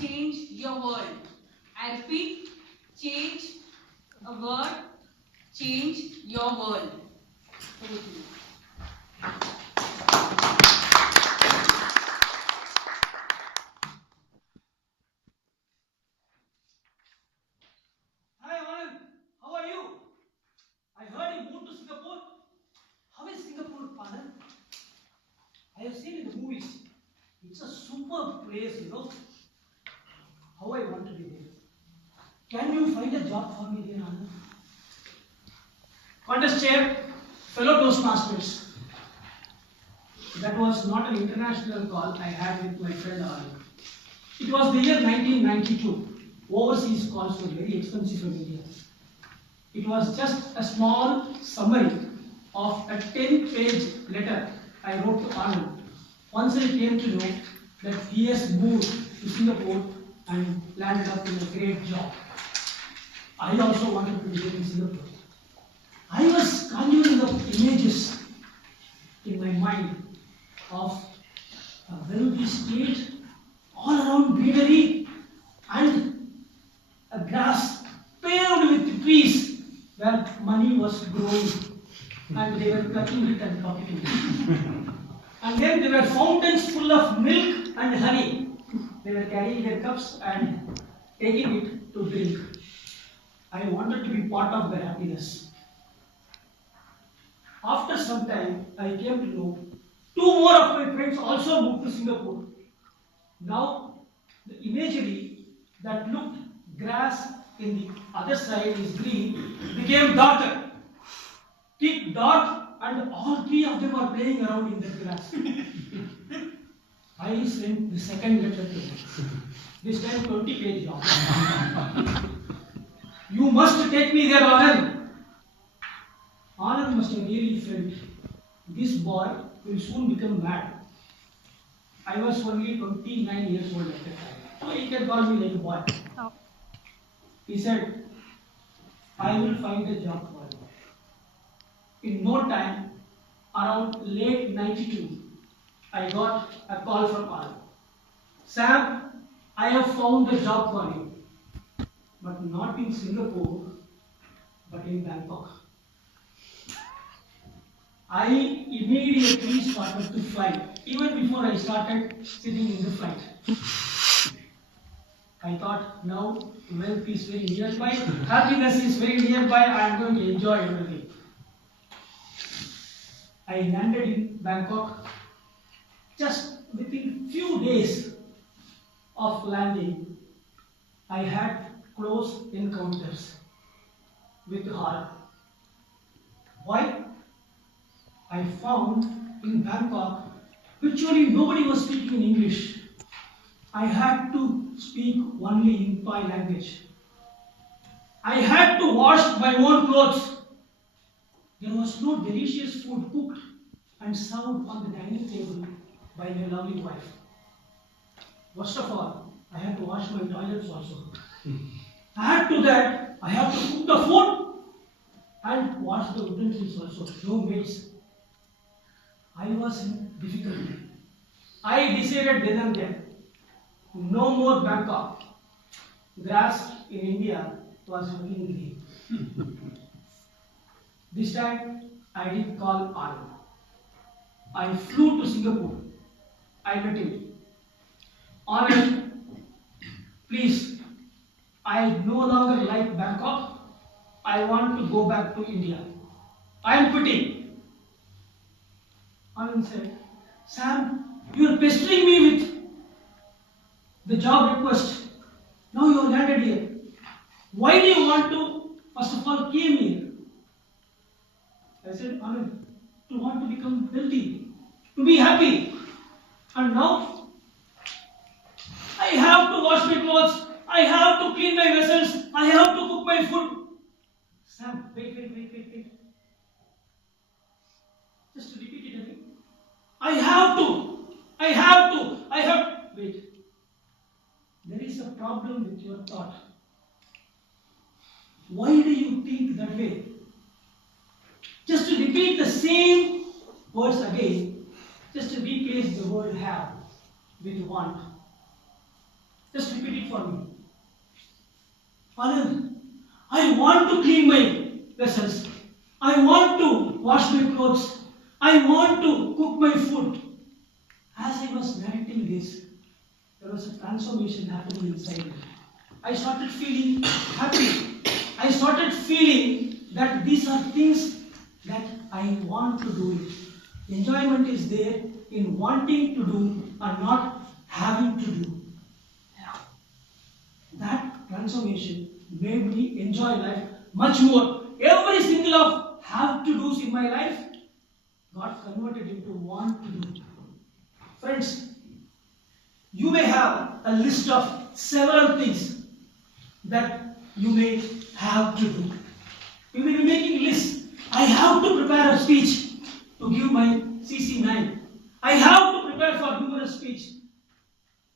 change your world. I repeat, change a word, change your world. Over to you. Hi Anand, how are you? I heard you moved to Singapore. How is Singapore, Anand? I have seen in the movies. It's a superb place, you know. How I want to be there. Can you find a job for me there, Anand? Contest chair, fellow Toastmasters. That was not an international call I had with my friend Anand. It was the year 1992. Overseas calls were very expensive from India. It was just a small summary of a 10-page letter I wrote to Anand. Once I came to know that he has moved to Singapore and landed up in a great job. I also wanted to live in Singapore. I was conjuring up images in my mind of a wealthy state, all around greenery and a grass paved with trees where money was growing and they were plucking it and pocketing it. And then there were fountains full of milk and honey. They were carrying their cups and taking it to drink. I wanted to be part of their happiness. After some time, I came to know two more of my friends also moved to Singapore. Now, the imagery that looked grass in the other side is green became darker. Thick, dark, and all three of them are playing around in the grass. I sent the second letter to them. This time 20-page long. You must take me there, Anand. Anand must have really felt this boy will soon become mad. I was only 29 years old at the time, so he can call me like a boy. Oh. He said, I will find a job for you. In no time, around late 92, I got a call from Anand. Sam, I have found a job for you, but not in Singapore, but in Bangkok. I immediately started to fly, even before I started sitting in the flight. I thought, now wealth is very nearby, happiness is very nearby, I am going to enjoy everything. I landed in Bangkok. Just within few days of landing, I had close encounters with horror. Why? I found in Bangkok, virtually nobody was speaking in English. I had to speak only in Thai language. I had to wash my own clothes. There was no delicious food cooked and served on the dining table by my lovely wife. Worst of all, I had to wash my toilets also. Add to that, I have to cook the food and wash the utensils also. No maids. I was in difficulty. I decided then and there, no more Bangkok. Grass in India was looking green. This time, I didn't call Anand. I flew to Singapore. I met him. Anand, please, I no longer like Bangkok. I want to go back to India. I am quitting. Anand said, Sam, you are pestering me with the job request. Now you have landed here. Why do you want to, first of all, came here? I said, Anand, to want to become wealthy, to be happy. And now, I have to wash my clothes, I have to clean my vessels, I have to cook my food. Sam, wait. Just to repeat it again. I have to. Wait. There is a problem with your thought. Why do you think that way? Just to repeat the same words again, just to replace the word have with want. Just repeat it for me. Anand, I want to clean my vessels. I want to wash my clothes. I want to cook my food. As I was narrating this, there was a transformation happening inside me. I started feeling happy. I started feeling that these are things that I want to do it. Enjoyment is there in wanting to do and not having to do. That transformation made me enjoy life much more. Every single of have to do's in my life got converted into want to do. Friends, you may have a list of several things that you may have to do. You may be making lists. I have to prepare a speech to give my CC9. I have to prepare for humorous speech.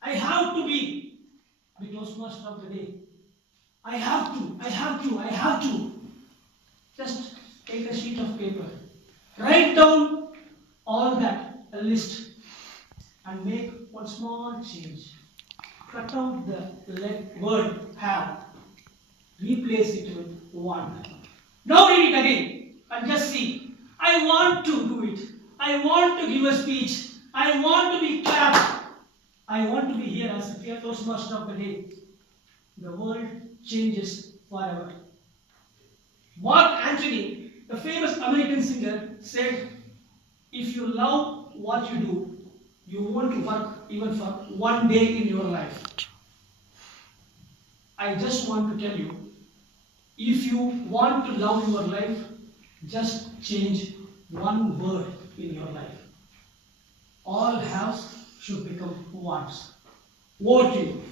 I have to be the Toastmaster of the day. I have to. Just take a sheet of paper. Write down all that, a list, and make one small change. Cut out the word have. Replace it with want. Now read it again and just see. I want to do it. I want to give a speech. I want to be clapped. I want to be here as a Toastmaster of the day. The world changes forever. Mark Antony, the famous American singer, said, if you love what you do, you won't work even for one day in your life. I just want to tell you, if you want to love your life, just change one word in your life. All haves should become wants. Over to you.